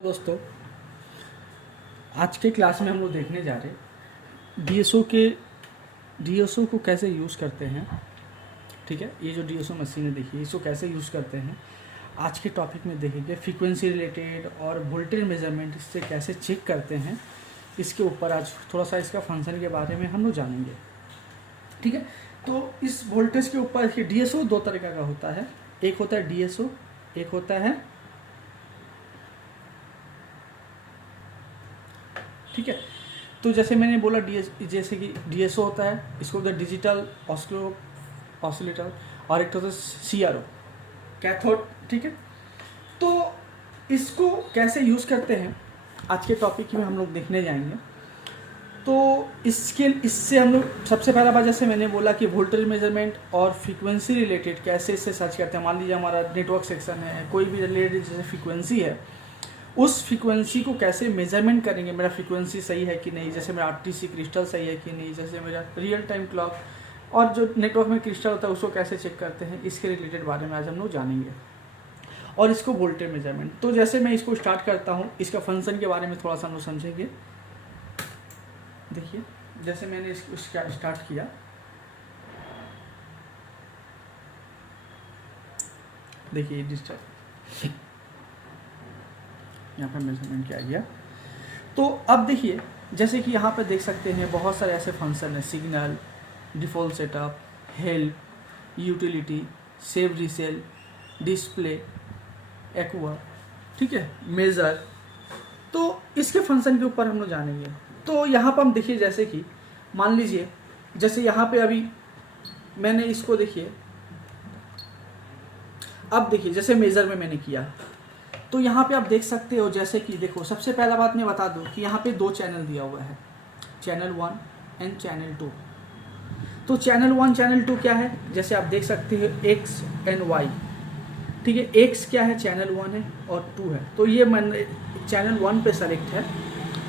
दोस्तों, आज के क्लास में हम लोग देखने जा रहे हैं डीएसओ को कैसे यूज़ करते हैं। ठीक है, ये जो डीएसओ मशीन है देखिए, इसको कैसे यूज़ करते हैं आज के टॉपिक में देखेंगे। फ्रीक्वेंसी रिलेटेड और वोल्टेज मेजरमेंट इससे कैसे चेक करते हैं, इसके ऊपर आज थोड़ा सा इसका फंक्शन के बारे में हम लोग जानेंगे। ठीक है, तो इस वोल्टेज के ऊपर देखिए डीएसओ दो तरीका का होता है। एक होता है डीएसओ, एक होता है, ठीक है। तो जैसे मैंने बोला जैसे कि डीएसओ होता है, इसको होता है डिजिटल ऑसिलेटर, और एक होता है सीआरओ, कैथोड। ठीक है, तो इसको कैसे यूज़ करते हैं आज के टॉपिक में हम लोग देखने जाएंगे। तो इससे हम लोग सबसे पहला बात, जैसे मैंने बोला कि वोल्टेज मेजरमेंट और फ्रीक्वेंसी रिलेटेड कैसे इससे सर्च करते हैं। मान लीजिए हमारा नेटवर्क सेक्शन है, कोई भी रिलेटेड जैसे फ्रीक्वेंसी है, उस फ्रीक्वेंसी को कैसे मेजरमेंट करेंगे, मेरा फ्रीक्वेंसी सही है कि नहीं, जैसे मेरा आरटीसी क्रिस्टल सही है कि नहीं, जैसे मेरा रियल टाइम क्लॉक और जो नेटवर्क में क्रिस्टल होता है उसको कैसे चेक करते हैं, इसके रिलेटेड बारे में आज हम लोग जानेंगे। और इसको वोल्टेज मेजरमेंट, तो जैसे मैं इसको स्टार्ट करता हूँ, इसका फंक्शन के बारे में थोड़ा सा हम लोग समझेंगे। देखिए, जैसे मैंने इसको स्टार्ट किया, देखिए डिस्टर्ब यहाँ पर मेजरमेंट किया गया। तो अब देखिए, जैसे कि यहाँ पे देख सकते हैं बहुत सारे ऐसे फंक्शन हैं, signal, default setup, help, utility, save resale, display, aqua, ठीक है, मेज़र। तो इसके फंक्शन के ऊपर हम लोग जानेंगे। तो यहाँ पर हम देखिए, जैसे कि मान लीजिए, जैसे यहाँ पे अभी मैंने इसको देखिए, अब देखिए जैसे मेज़र में मैंने किया, तो यहाँ पे आप देख सकते हो, जैसे कि देखो, सबसे पहला बात मैं बता दूँ कि यहाँ पे दो चैनल दिया हुआ है, चैनल 1 एंड चैनल 2। तो चैनल 1 चैनल 2 क्या है, जैसे आप देख सकते हो एक्स एंड वाई। ठीक है, एक्स क्या है, चैनल 1 है, और 2 है, तो ये मैंने चैनल 1 पे सेलेक्ट है।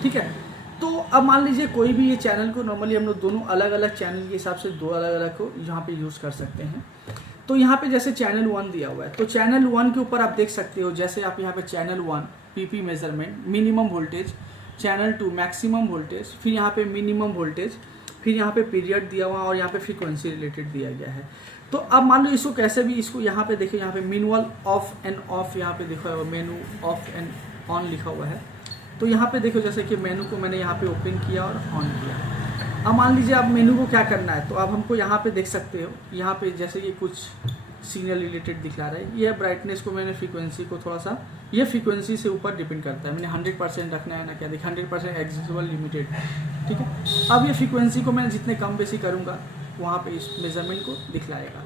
ठीक है, तो अब मान लीजिए कोई भी ये चैनल को नॉर्मली हम लोग दोनों अलग अलग चैनल के हिसाब से दो अलग अलग को यहाँ पे यूज़ कर सकते हैं। तो यहाँ पे जैसे चैनल 1 दिया हुआ है, तो चैनल 1 के ऊपर आप देख सकते हो, जैसे आप यहाँ पे channel 1 PP measurement, minimum voltage, channel 2 maximum voltage, फिर यहाँ पे मिनिमम वोल्टेज, फिर यहाँ पे पीरियड दिया हुआ और यहाँ पे फ्रीक्वेंसी रिलेटेड दिया गया है। तो अब मान लो इसको कैसे भी, इसको यहाँ पे देखिए, यहाँ पे मैनुअल ऑफ एंड ऑफ यहाँ पे देखा हुआ, मेनू ऑफ एंड ऑन लिखा हुआ है। तो यहाँ पे देखो, जैसे कि मेनू को मैंने यहाँ पे ओपन किया और ऑन किया। अब मान लीजिए आप मेनू को क्या करना है, तो अब हमको यहाँ पे देख सकते हो, यहाँ पे जैसे कि कुछ सिग्नल रिलेटेड दिखला रहा है। ये ब्राइटनेस को मैंने फ्रीक्वेंसी को थोड़ा सा, ये फ्रीक्वेंसी से ऊपर डिपेंड करता है, मैंने 100% रखना है ना, क्या देखिए 100% एक्सेसिबल लिमिटेड। ठीक है, अब ये फ्रीक्वेंसी को मैं जितने कम बेसी करूँगा वहाँ पे इस मेजरमेंट को दिखलाएगा।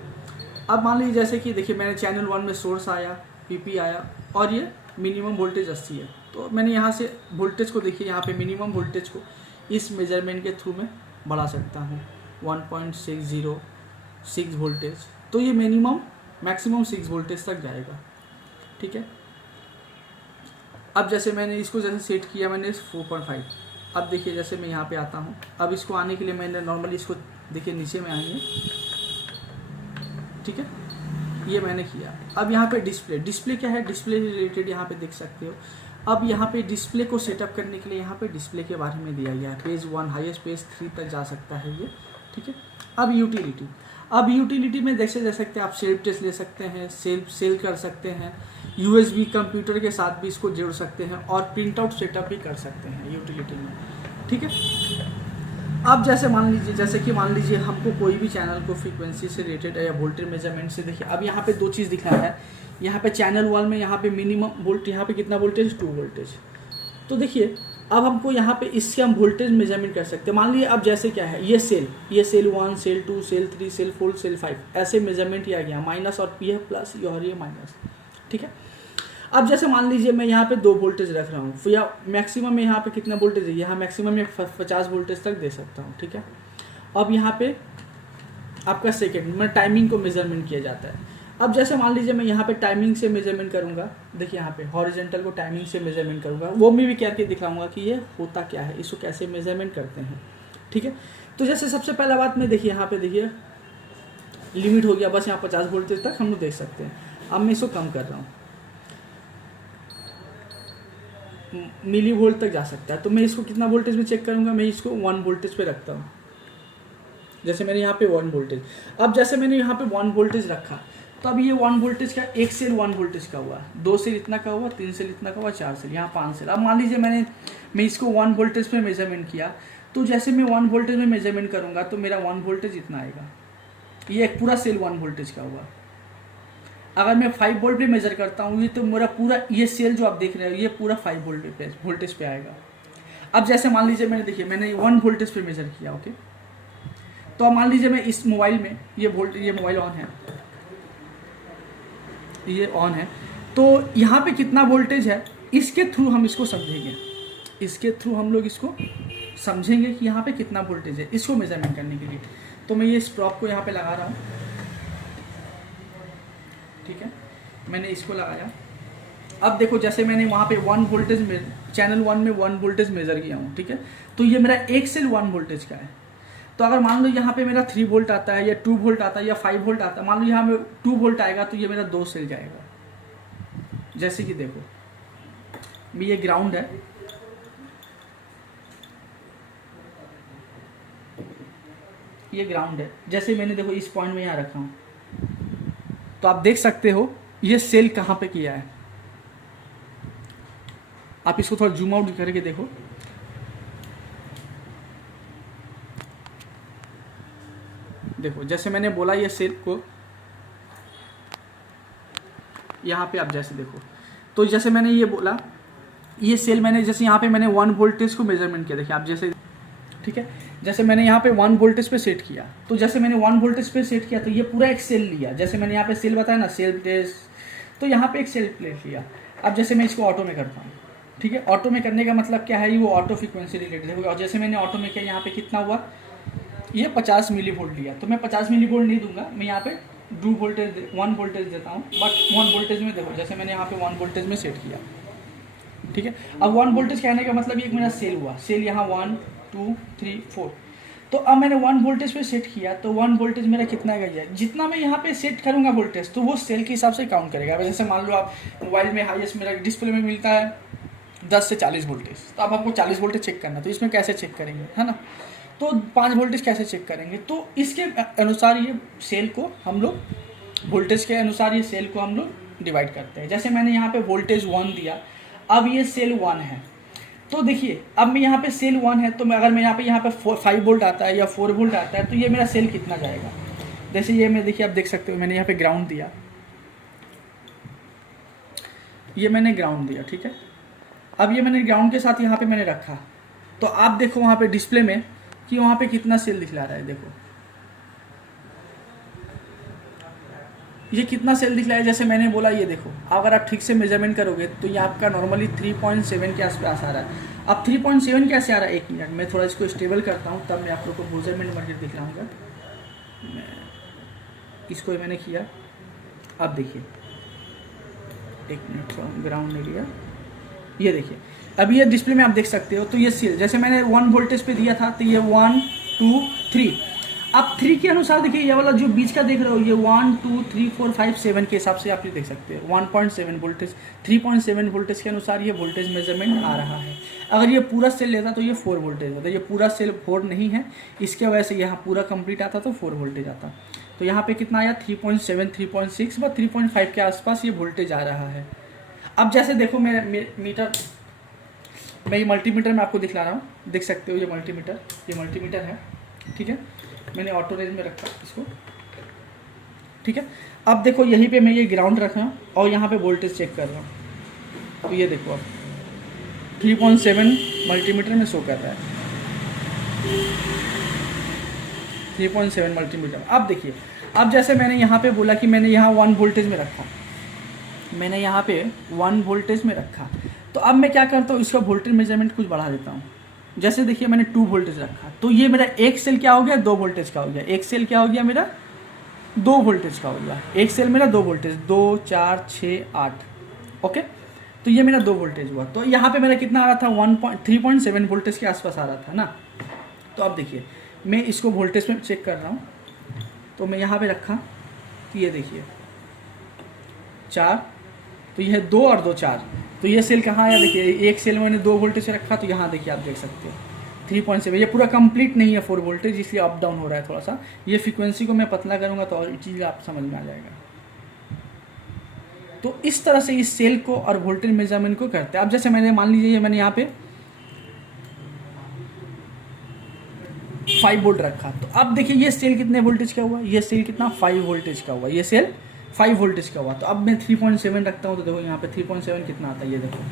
अब मान लीजिए जैसे कि देखिए, मैंने चैनल 1 में सोर्स आया, पीपी आया, और ये मिनिमम वोल्टेज 80 है। तो मैंने यहाँ से वोल्टेज को देखिए, यहाँ पे मिनिमम वोल्टेज को इस मेजरमेंट के थ्रू में बढ़ा सकता हूँ 1.606 वोल्टेज। तो ये मिनिमम मैक्सिमम 6 वोल्टेज तक जाएगा। ठीक है, अब जैसे मैंने इसको जैसे सेट किया, मैंने 4.5। अब देखिए, जैसे मैं यहाँ पे आता हूँ, अब इसको आने के लिए मैंने नॉर्मली इसको देखिए नीचे में आएंगे। ठीक है, ये मैंने किया। अब यहाँ पे डिस्प्ले क्या है, डिस्प्ले रिलेटेड यहाँ पे देख सकते हो। अब यहाँ पे डिस्प्ले को सेटअप करने के लिए यहाँ पे डिस्प्ले के बारे में दिया गया है, पेज 1 हाईएस्ट पेज 3 तक जा सकता है ये। ठीक है, अब यूटिलिटी में देख सकते हैं आप, सेल्फ टेस्ट ले सकते हैं, सेल कर सकते हैं, यूएसबी कंप्यूटर के साथ भी इसको जोड़ सकते हैं, और प्रिंट आउट सेटअप भी कर सकते हैं यूटिलिटी में। ठीक है, अब जैसे मान लीजिए हमको कोई भी चैनल को फ्रीक्वेंसी से रिलेटेड है या वोल्टेज मेजरमेंट से, देखिए अब यहाँ पे दो चीज़ दिख रहा है। यहाँ पे चैनल 1 में यहाँ पे मिनिमम वोल्ट, यहाँ पे कितना वोल्टेज, 2 वोल्टेज। तो देखिए, अब हमको यहाँ पे इससे हम वोल्टेज मेजरमेंट कर सकते हैं। मान लीजिए अब जैसे क्या है, ये cell 1, cell 2, cell 3, cell 4, cell 5, ऐसे मेजरमेंट किया गया, माइनस और पी है प्लस, और ये माइनस। ठीक है, अब जैसे मान लीजिए मैं यहाँ पे 2 वोल्टेज रख रहा हूँ, या मैक्सिमम में यहाँ पे कितना वोल्टेज है, यहाँ मैक्सिमम में 50 वोल्टेज तक दे सकता हूँ। ठीक है, अब यहाँ पे आपका सेकेंड में टाइमिंग को मेजरमेंट किया जाता है। अब जैसे मान लीजिए मैं यहाँ पे टाइमिंग से मेजरमेंट करूँगा, देखिए यहाँ पे हॉरिजॉन्टल को टाइमिंग से मेजरमेंट करूँगा, वो मैं भी करके दिखाऊंगा कि ये होता क्या है, इसको कैसे मेजरमेंट करते हैं। ठीक है, तो जैसे सबसे पहला बात में देखिए, यहाँ पे देखिए लिमिट हो गया, बस यहाँ 50 वोल्टेज तक हम लोग देख सकते हैं। अब मैं इसको कम कर रहा हूँ, मिली वोल्ट तक जा सकता है। तो मैं इसको कितना वोल्टेज में चेक करूँगा, मैं इसको 1 वोल्टेज पे रखता हूँ। जैसे मैंने यहाँ पे 1 वोल्टेज, अब जैसे मैंने यहाँ पे 1 वोल्टेज रखा तो अब ये 1 वोल्टेज का, एक सेल 1 वोल्टेज का हुआ, 2 सेल इतना का हुआ, 3 सेल इतना का हुआ, 4 सेल, यहाँ 5 सेल। अब मान लीजिए मैं इसको 1 वोल्टेज पे मेजरमेंट किया, तो जैसे मैं 1 वोल्टेज में मेजरमेंट करूँगा तो मेरा 1 वोल्टेज इतना आएगा, ये एक पूरा सेल 1 वोल्टेज का हुआ। अगर मैं 5 वोल्ट पे मेजर करता हूँ, ये तो मेरा पूरा ये सेल जो आप देख रहे हो ये पूरा 5 वोल्टेज पे आएगा। अब जैसे मान लीजिए मैंने 1 वोल्टेज पे मेजर किया, ओके। तो अब मान लीजिए मैं इस मोबाइल में ये मोबाइल ऑन है, ये ऑन है, तो यहाँ पे कितना वोल्टेज है इसके थ्रू हम इसको समझेंगे, इसके थ्रू हम लोग इसको समझेंगे कि यहाँ पे कितना वोल्टेज है, इसको मेजरमेंट करने के लिए। तो मैं ये स्प्रॉप को यहाँ पे लगा रहा हूँ, ठीक है, मैंने इसको लगाया। अब देखो जैसे मैंने वहाँ पे 1 वोल्टेज में चैनल 1 में 1 वोल्टेज मेजर किया हूँ, ठीक है। तो ये मेरा एक सेल 1 वोल्टेज का है। तो अगर मान लो यहाँ पे मेरा 3 वोल्ट आता है या 2 वोल्ट आता है या 5 वोल्ट आता है, मान लो यहाँ में 2 वोल्ट आएगा तो ये मेरा 2 सेल जाएगा। जैसे कि देखो ये ग्राउंड है, ये ग्राउंड है, जैसे मैंने देखो इस पॉइंट में यहाँ रखा हूँ, तो आप देख सकते हो ये सेल कहाँ पे किया है। आप इसको थोड़ा जूम आउट करके देखो, देखो जैसे मैंने बोला ये सेल को यहाँ पे आप जैसे देखो, तो जैसे मैंने ये बोला ये सेल मैंने जैसे यहाँ पे मैंने 1 वोल्टेज को मेजरमेंट किया, देखिए आप जैसे, ठीक है, जैसे मैंने यहाँ पे 1 वोल्टेज पे सेट किया, तो जैसे मैंने 1 वोल्टेज पे सेट किया तो ये पूरा एक सेल लिया। जैसे मैंने यहाँ पे सेल बताया ना, सेल प्लेट, तो यहाँ पे एक सेल प्लेट लिया। अब जैसे मैं इसको ऑटो में करता हूँ, ठीक है, ऑटो में करने का मतलब क्या है, वो ऑटो फ्रिक्वेंसी रिलेटेड है। और जैसे मैंने ऑटो में किया, यहाँ पे कितना हुआ, ये 50 मिली वोल्ट लिया, तो मैं 50 मिली वोल्ट नहीं दूंगा, मैं यहाँ पे 1 वोल्टेज देता हूँ। बट 1 वोल्टेज में देखो, जैसे मैंने यहाँ पे 1 वोल्टेज में सेट किया, ठीक है। अब 1 वोल्टेज कहने का मतलब ये मेरा सेल हुआ, सेल यहाँ 1 2 3 4। तो अब मैंने 1 वोल्टेज पे सेट किया, तो 1 वोल्टेज मेरा कितना गया, जितना मैं यहाँ पे सेट करूँगा वोल्टेज, तो वो सेल के हिसाब से काउंट करेगा। अब जैसे मान लो आप मोबाइल में हाईएस्ट मेरा डिस्प्ले में मिलता है 10 से 40 वोल्टेज, तो अब आपको 40 वोल्टेज चेक करना, तो इसमें कैसे चेक करेंगे, है ना। तो 5 वोल्टेज कैसे चेक करेंगे, तो इसके अनुसार ये सेल को हम लोग, वोल्टेज के अनुसार ये सेल को हम लोग डिवाइड करते हैं। जैसे मैंने यहाँ पे वोल्टेज 1 दिया, अब ये सेल 1 है, तो देखिए अब मैं यहाँ पे सेल 1 है, तो मैं अगर मैं यहाँ पे 5 वोल्ट आता है या 4 वोल्ट आता है, तो ये मेरा सेल कितना जाएगा। जैसे ये मैं देखिए आप देख सकते हो, मैंने यहाँ पे ग्राउंड दिया, ये मैंने ग्राउंड दिया, ठीक है। अब ये मैंने ग्राउंड के साथ यहाँ पे मैंने रखा, तो आप देखो वहाँ पे डिस्प्ले में कि वहाँ पे कितना सेल दिखला रहा है। देखो ये कितना सेल दिखला है, जैसे मैंने बोला, ये देखो अगर आप ठीक से मेजरमेंट करोगे तो ये आपका नॉर्मली 3.7 के आसपास आ रहा है। अब 3.7 कैसे आ रहा है, 1 मिनट मैं थोड़ा इसको स्टेबल करता हूँ, तब मैं आप लोग को मेजरमेंट करके दिखलाऊंगा। इसको मैंने किया, अब देखिए 1 मिनट ग्राउंड ने लिया, ये देखिए अभी ये डिस्प्ले में आप देख सकते हो। तो ये सेल जैसे मैंने 1 वोल्टेज पे दिया था, तो ये 1 2 3, अब 3 के अनुसार देखिए ये वाला जो बीच का देख रहे हो, ये 1 2 3 4 5 7 के हिसाब से आप ये देख सकते हो 1.7 वोल्टेज, 3.7 वोल्टेज के अनुसार ये वोल्टेज मेजरमेंट आ रहा है। अगर ये पूरा सेल लेता तो ये 4 वोल्टेज होता, ये पूरा सेल 4 नहीं है, इसके वजह से यहाँ पूरा कंप्लीट आता तो 4 वोल्टेज आता। तो यहाँ पे कितना आया 3.7 3.6 व 3.5 के आसपास ये वोल्टेज आ रहा है। अब जैसे देखो मैं मीटर, मैं ये मल्टीमीटर में आपको दिखला रहा हूँ, देख सकते हो ये मल्टीमीटर है, ठीक है। मैंने ऑटो रेंज में रखा इसको, ठीक है। अब देखो यहीं पे मैं ये ग्राउंड रखा हूँ और यहाँ पे वोल्टेज चेक कर रहा हूँ, तो ये देखो अब 3.7 मल्टीमीटर में शो कर रहा है, 3.7 मल्टीमीटर। अब देखिए, अब जैसे मैंने यहाँ पे बोला कि मैंने यहाँ 1 वोल्टेज में रखा, मैंने यहाँ पे 1 वोल्टेज में रखा, तो अब मैं क्या करता हूँ, इसका वोल्टेज मेजरमेंट कुछ बढ़ा देता हूँ। जैसे देखिए मैंने 2 वोल्टेज रखा, तो ये मेरा एक सेल क्या हो गया, 2 वोल्टेज का हो गया, एक सेल क्या हो गया मेरा 2 वोल्टेज का हो गया, एक सेल मेरा 2 वोल्टेज, 2 4 6 8, ओके। तो ये मेरा 2 वोल्टेज हुआ, तो यहाँ पे मेरा कितना आ रहा था 3.7 वोल्टेज के आसपास आ रहा था ना। तो अब देखिए मैं इसको वोल्टेज में चेक कर रहा हूँ, तो मैं यहाँ पे रखा, तो ये देखिए 4, तो ये है 2 और 2 4, तो ये सेल कहाँ आया, देखिए एक सेल मैंने 2 वोल्टेज रखा, तो यहाँ देखिए आप देख सकते हो 3.7। ये पूरा कंप्लीट नहीं है 4 वोल्टेज, इसलिए अप डाउन हो रहा है थोड़ा सा। ये फ्रीक्वेंसी को मैं पतला करूँगा तो और चीज़ आप समझ में आ जाएगा। तो इस तरह से इस सेल को और वोल्टेज मेजरमेंट को करते हैं। अब जैसे मैंने मान लीजिए मैंने यहाँ पे 5 वोल्ट रखा, तो अब देखिए ये सेल कितने वोल्टेज का हुआ, ये सेल कितना 5 वोल्टेज का हुआ, ये सेल 5 वोल्टेज का हुआ। तो अब मैं 3.7 रखता हूँ, तो देखो यहाँ पे 3.7 कितना आता है, ये देखो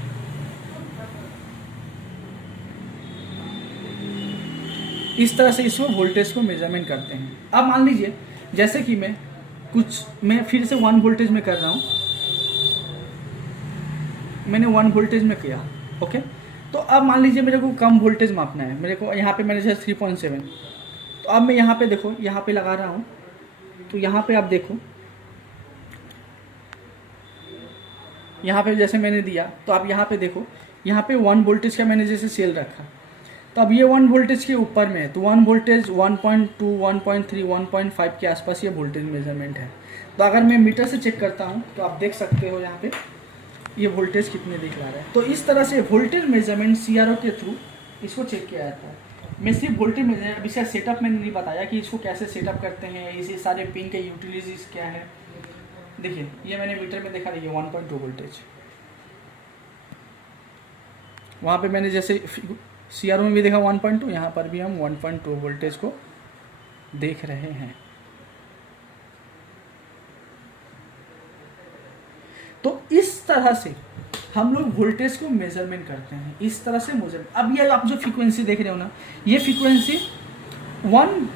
इस तरह से इसको वोल्टेज को मेजरमेंट करते हैं। अब मान लीजिए जैसे कि मैं फिर से 1 वोल्टेज में कर रहा हूँ, मैंने 1 वोल्टेज में किया, ओके। तो अब मान लीजिए मेरे को कम वोल्टेज मापना है, मेरे को यहाँ पे मैंने जैसे 3.7, तो अब मैं यहाँ पे देखो यहाँ पे लगा रहा हूँ, तो यहाँ पे आप देखो यहाँ पे जैसे मैंने दिया, तो आप यहाँ पे देखो यहाँ पे 1 वोल्टेज का मैंने जैसे सेल रखा, तो अब ये 1 वोल्टेज के ऊपर में है, तो 1 वोल्टेज 1.2 1.3 1.5 के आसपास ये वोल्टेज मेजरमेंट है। तो अगर मैं मीटर से चेक करता हूँ तो आप देख सकते हो यहाँ पे ये वोल्टेज कितने दिखला रहा है। तो इस तरह से वोल्टेज मेजरमेंट CRO के थ्रू इसको चेक किया जाता है। मैं सिर्फ वोल्टेज मेजरमेंट, अभी इसका सेटअप मैंने नहीं बताया कि इसको कैसे सेटअप करते हैं, इसे सारे पिन के यूटिलिटीज क्या है। देखिए ये मैंने मीटर में देखा, देखिए 1.2 वोल्टेज, वहाँ पे मैंने जैसे CRO में भी देखा 1.2, यहाँ पर भी हम 1.2 वोल्टेज को देख रहे हैं। तो इस तरह से हम लोग वोल्टेज को मेजरमेंट करते हैं, इस तरह से मेजरमेंट। अब ये आप जो फ्रीक्वेंसी देख रहे हो ना, ये फ्रीक्वेंसी 1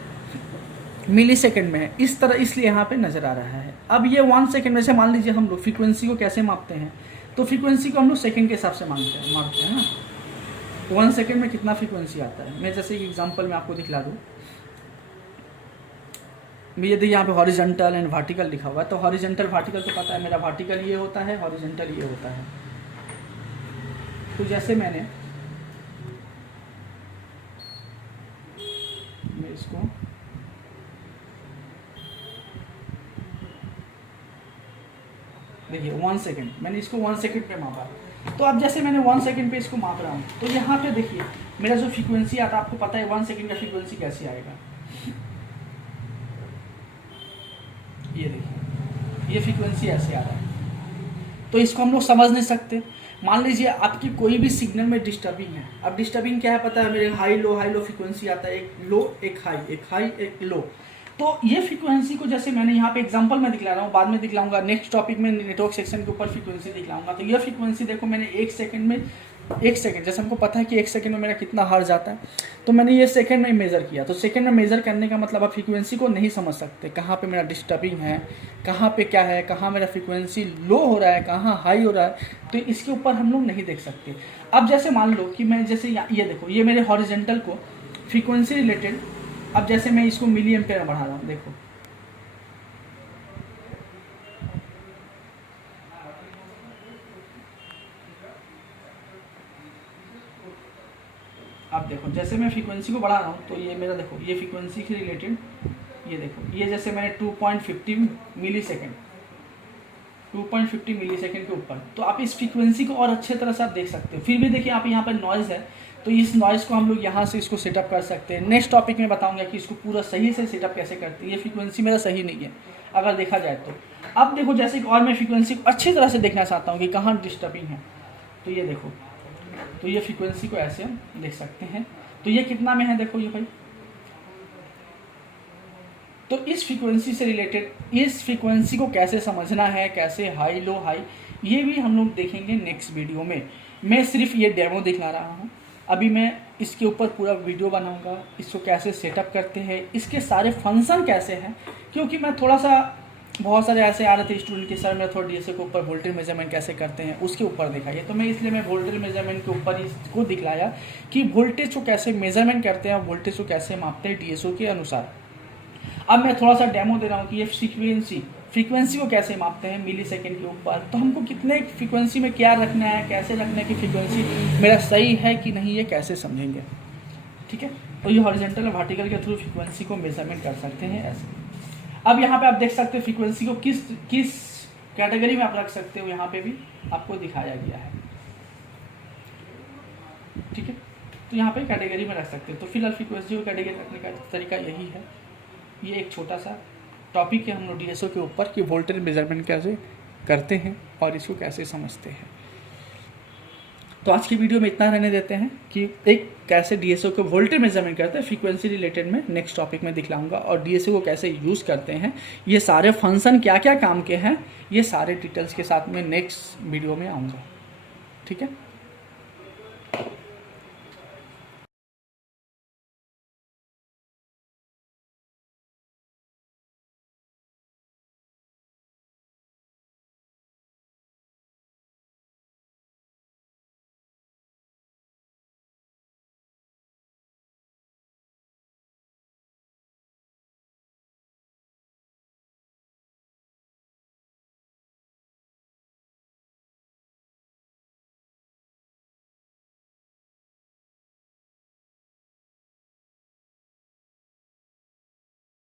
मिलीसेकंड में है, इस तरह इसलिए यहाँ पे नज़र आ रहा है। अब ये 1 सेकंड में से मान लीजिए हम लोग फ्रीक्वेंसी को कैसे मापते हैं, तो फ्रीक्वेंसी को हम लोग सेकंड के हिसाब से मापते हैं ना। 1 सेकंड में कितना फ्रीक्वेंसी आता है, मैं जैसे एक एग्जांपल में आपको दिखला दूँ। ये देखिए यहाँ पे हॉरिजॉन्टल एंड वर्टिकल लिखा हुआ है, तो हॉरिजॉन्टल वर्टिकल तो पता है मेरा, वर्टिकल ये होता है, हॉरिजॉन्टल ये होता है। तो जैसे मैं इसको देखिए 1 सेकंड, मैंने इसको 1 सेकंड पे मापा। तो अब जैसे मैंने 1 सेकंड पे इसको माप रहा हूँ, तो यहाँ पे देखिए मेरा जो फ्रीक्वेंसी आता है, आपको पता है 1 सेकंड का फ्रीक्वेंसी कैसे आएगा। ये देखिए ये फ्रीक्वेंसी ऐसे आ रहा है, तो इसको हम लोग समझ नहीं सकते। मान लीजिए आपकी कोई भी सिग्नल में डिस्टर्बिंग है, अब डिस्टर्बिंग क्या है पता है, मेरे हाई लो फ्रीक्वेंसी आता है, एक लो एक हाई एक लो। तो ये फ्रीक्वेंसी को जैसे मैंने यहाँ पे एग्जांपल में दिखला रहा हूँ, बाद में दिखलाऊंगा नेक्स्ट टॉपिक में नेटवर्क सेक्शन के ऊपर फ्रीक्वेंसी दिखलाऊंगा। तो ये फ्रीक्वेंसी देखो मैंने 1 सेकंड में, 1 सेकंड जैसे हमको पता है कि 1 सेकंड में मेरा कितना हर्ट्ज आता है, तो मैंने ये सेकंड में मेज़र किया। तो सेकंड में मेज़र करने का मतलब आप फ्रीक्वेंसी को नहीं समझ सकते, कहाँ पे मेरा डिस्टर्बिंग है, कहाँ पे क्या है, कहाँ मेरा फ्रीक्वेंसी लो हो रहा है, कहाँ हाई हो रहा है, तो इसके ऊपर हम लोग नहीं देख सकते। अब जैसे मान लो कि मैं जैसे ये देखो ये मेरे हॉरिजॉन्टल को फ्रीक्वेंसी रिलेटेड, अब जैसे मैं इसको मिली एम्पेयर में बढ़ा रहा हूँ, देखो अब देखो जैसे मैं फ्रीक्वेंसी को बढ़ा रहा हूँ, तो ये मेरा देखो ये फ्रीक्वेंसी से रिलेटेड, ये देखो ये जैसे मैंने 2.50 मिलीसेकंड 2.50 मिलीसेकंड के ऊपर, तो आप इस फ्रीक्वेंसी को और अच्छे तरह से आप देख सकते हो। फिर भी देखिए आप यहाँ पर नॉइज़ है, तो इस नॉइज़ को हम लोग यहाँ से इसको सेटअप कर सकते हैं। नेक्स्ट टॉपिक में बताऊंगा कि इसको पूरा सही से सेटअप कैसे करते हैं। ये फ्रीक्वेंसी मेरा सही नहीं है अगर देखा जाए तो। अब देखो जैसे कि और मैं फ्रीक्वेंसी को अच्छी तरह से देखना चाहता हूँ कि कहाँ डिस्टर्बिंग है, तो ये देखो, तो ये फ्रीक्वेंसी को ऐसे हम देख सकते हैं। तो ये कितना में है देखो ये भाई, तो इस फ्रीक्वेंसी से रिलेटेड इस फ्रीक्वेंसी को कैसे समझना है, कैसे हाई लो हाई, ये भी हम लोग देखेंगे नेक्स्ट वीडियो में। मैं सिर्फ ये डेमो दिखा रहा हूँ, अभी मैं इसके ऊपर पूरा वीडियो बनाऊंगा, इसको कैसे सेटअप करते हैं, इसके सारे फंक्शन कैसे हैं। क्योंकि मैं थोड़ा सा बहुत सारे ऐसे आ रहे थे स्टूडेंट के सर मेरा थोड़ा DSA के ऊपर वोल्टेज मेजरमेंट कैसे करते हैं उसके ऊपर दिखाइए, तो मैं इसलिए मैं वोल्टेज मेजरमेंट के ऊपर इसको दिखलाया कि वोल्टेज को कैसे मेजरमेंट करते हैं, वोल्टेज को कैसे मापते हैं DSO के अनुसार। अब मैं थोड़ा सा डेमो दे रहा हूँ कि ये फ्रीक्वेंसी को कैसे मापते हैं मिली सेकेंड के ऊपर, तो हमको कितने फ्रीक्वेंसी में क्या रखना है, कैसे रखना है कि फ्रीक्वेंसी मेरा सही है कि नहीं, ये कैसे समझेंगे। ठीक है, तो ये हॉरिजॉन्टल और वर्टिकल के थ्रू फ्रीक्वेंसी को मेजरमेंट कर सकते हैं ऐसे। अब यहाँ पे आप देख सकते हो फ्रीक्वेंसी को किस कैटेगरी में आप रख सकते हो, यहाँ पे भी आपको दिखाया गया है। ठीक है, तो यहाँ पे कैटेगरी में रख सकते हैं। तो फिलहाल फ्रीक्वेंसी को कैटेगरी रखने का तरीका यही है। ये एक छोटा सा टॉपिक है हम लोग DSO के ऊपर कि वोल्टेज मेजरमेंट कैसे करते हैं और इसको कैसे समझते हैं। तो आज की वीडियो में इतना रहने देते हैं कि एक कैसे DSO को वोल्टेज मेजरमेंट करते हैं, फ्रीक्वेंसी रिलेटेड में नेक्स्ट टॉपिक में दिखलाऊंगा, और DSO को कैसे यूज़ करते हैं, ये सारे फंक्शन क्या क्या काम के हैं, ये सारे डिटेल्स के साथ में नेक्स्ट वीडियो में आऊँगा। ठीक है।